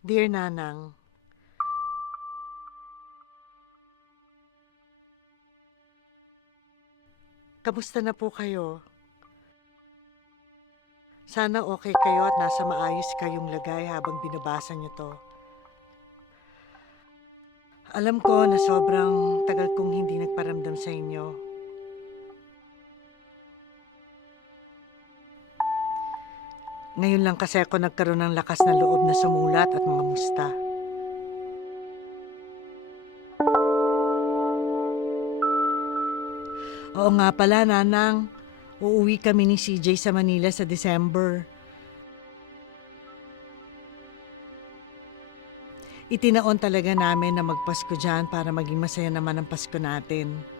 Dear Nanang, kamusta na po kayo? Sana okay kayo at nasa maayos kayong lagay habang binabasa niyo to. Alam ko na sobrang tagal kong hindi nagparamdam sa inyo. Ngayon lang kasi ako nagkaroon ng lakas na loob na sumulat at mga musta. Oo nga pala, Nanang. Uuwi kami ni CJ sa Manila sa December. Itinaon talaga namin na magpasko dyan para maging masaya naman ang Pasko natin.